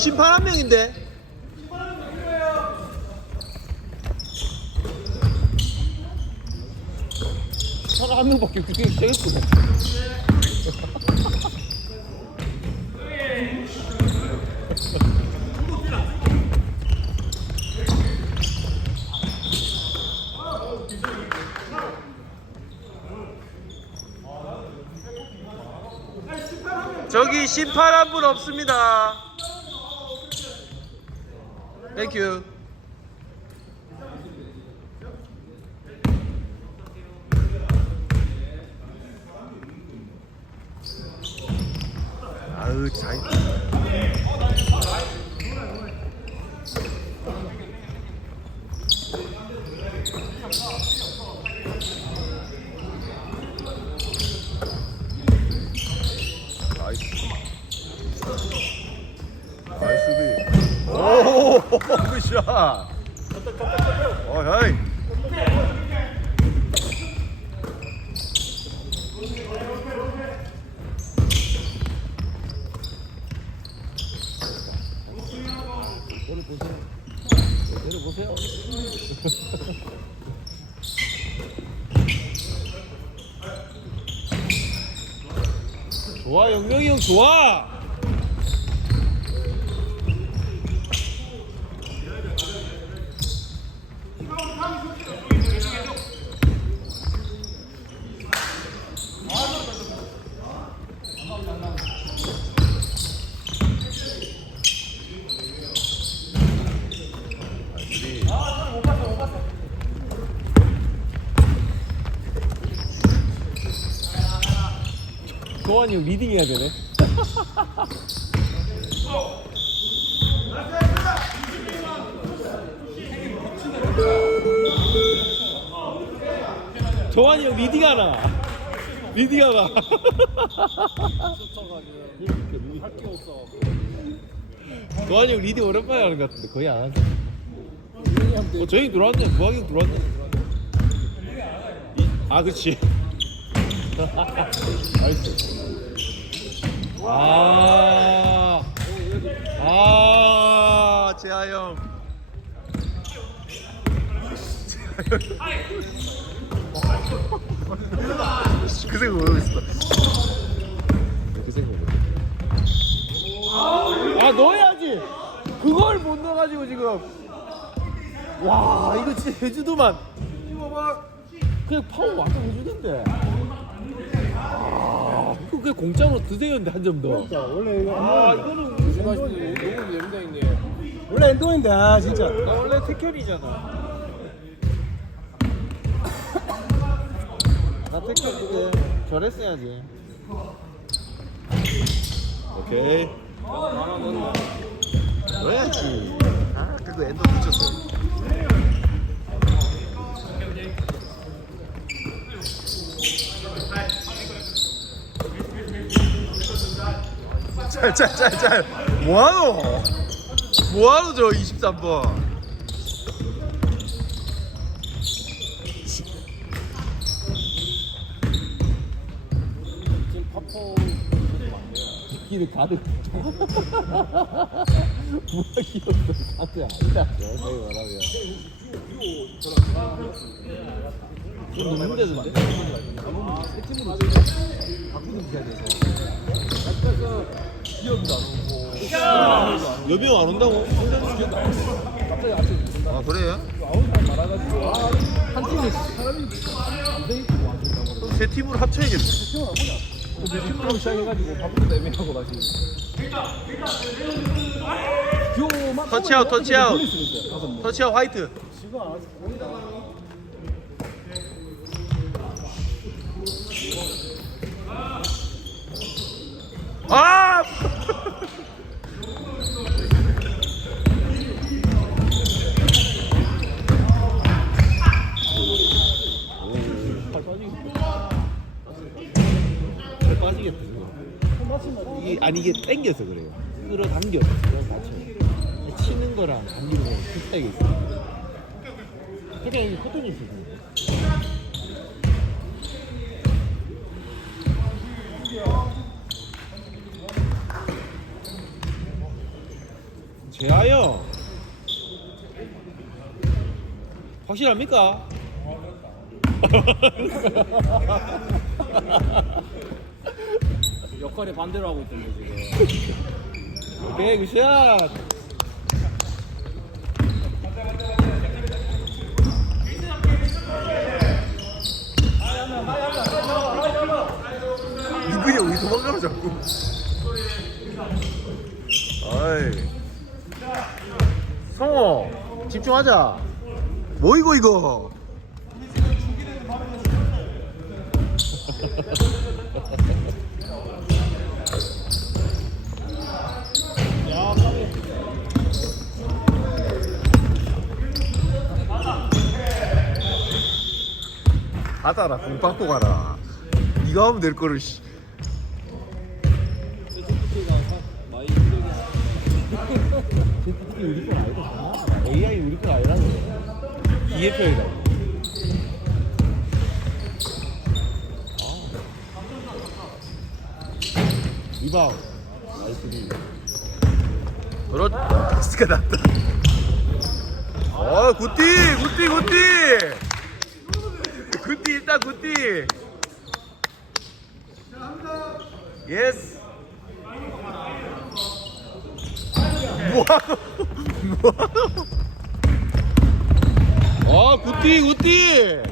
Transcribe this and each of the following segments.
심판 한 명인데. 사람 한 명밖에 그게 되겠어. 저기 심판 한 분 없습니다. 땡큐. 아유 잘. 나이스. 나이스 비. 오, 굿샷. 내려보세요. 좋아 영명이 형 좋아. 도환이 형 리딩 해야 되네. 도환이 형 리딩하라. 리딩하라. 도환이 형 리딩 오랜만에 하는 것 같은데 거의 안 하죠. 어, 저희 들어왔네. 부학이 형 들어왔네. 이- 아, 그치. 나이스. 아, 아, 재하 형. 그 생각 모르겠어. 그 생각 아, 넣어야지. 그걸 못 넣어가지고 지금. 와, 이거 진짜 해주더만. 그냥 파워 완전 해주던데. 그냥 공짜로 드세요, 근데 한 점 더. 원래 이거 아, 이거는 무슨 맛이 너무 형님. 원래 엔동인데 아, 진짜. 나 원래 태클이잖아. 나 태클 그게 저랬어야지. 오케이. 넣어야지. 아, 그거 엔더 붙였어. 짤짤짤짤 뭐하노? 뭐하노 저 23번 지금 파포 기를 가득. 뭐야 귀엽다. 가득 아니다. 저기 말하면. 좀 팀으로 바꾸는 돼서. 기억도 안 오고. 여비 형 안 온다고? 갑자기 아침 아 그래요? 아홉 살 말아가지고 한 팀에 사람이 안 되겠고 안 된다고 그러고. 세 팀으로 합쳐야겠네 내 팀으로 시작해가지고 바꾸는 애매하고 다시. 요 터치아웃, 터치아웃. 터치아웃 화이트 지금 안 하지. 보인다. 아! 팔 빠지겠다. 팔 빠지겠다. 이거. 이게 아니 이게 땡겨서 그래요. 다쳐. 치는 거랑 당기는 거랑 비슷하게 있어. 그냥 이 코튼이 있어. 재하영 확실합니까? 역할이 반대로 하고 있던데 지금. 오케이 굿샷 자꾸. 아이. 성호, 집중하자. 뭐, 이거, 이거. 받아라, 공 받고 가라. 네가 하면 될 거를, 씨. 우리 건 아니다 AI 우리 건 아니라는 거야 기계표이다 리바운 나이스 리 그렇, 스가 났다. 어, 굿띠, 굿띠, 굿띠. 굿띠, 일단 굿띠. 예스. 뭐하노? 뭐하노? 아 굿띠 굿띠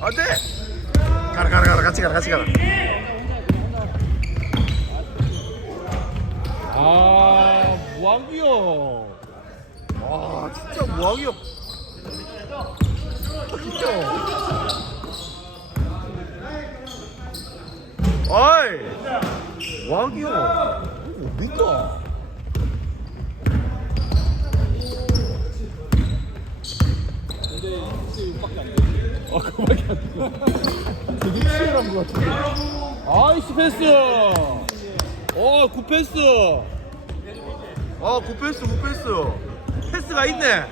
안 돼! 가라, 가라, 가라, 같이 가라, 같이 가라. 아 무한기요 와, 진짜 무항이 형. 진짜. 무항이 형. 뭡니까? 아 그밖에 안 돼. 되게 치열한 것 같은데. 아이스 패스. 어, 굿 패스. 아, 굿패스, 굿패스. 패스가 있네.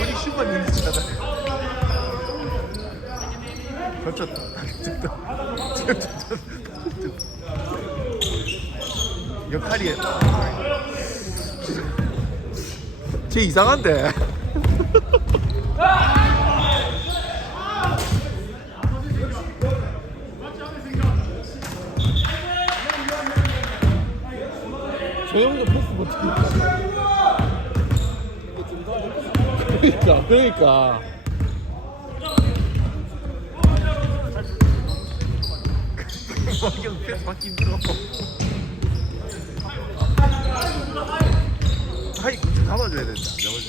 우리 슈퍼 닌자다. 겹쳤다. 겹쳤다. 역할이. 쟤 이상한데. 그러니까. 하이 좀 잡아줘야 된다. 잡아줘.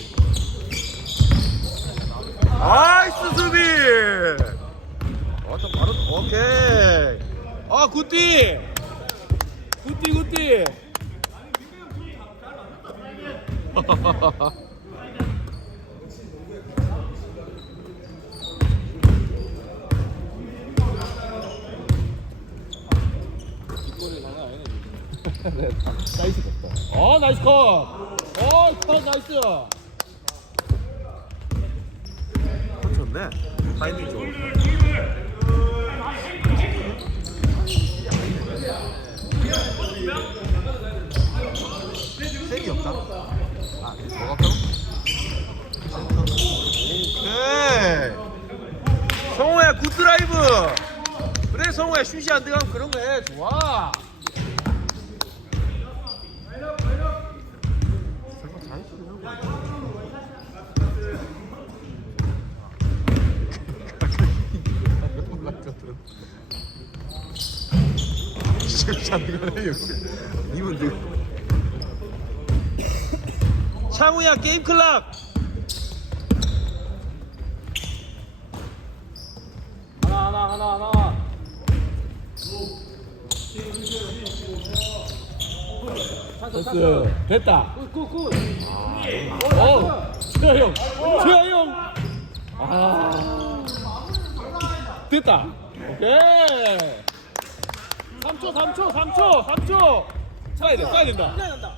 나이스 수비. 어또 바로 오케이. 아, 굿띠. 굿띠, 굿띠. 뒷골이 장난 아니네 네, 나이스 컸다. 어, 나이스 컷. 어, 컷 나이스. 쳤네. 타이밍 좋아. 색이 없다. 아, 뭐가 빼고? 오케이. 성호야 굿 드라이브. 그래 성호야 슛이 안 들어가면 그런 거 해. 좋아. 설마 자유수를 하고 이분들 창우야 게임 클락 하나 하나 하나 하나. 나이스. 됐다. 굿굿. 어. 수야 형. 아. 됐다. 오케이. 3초, 3초, 3초, 3초. 차야 돼, 차야 된다.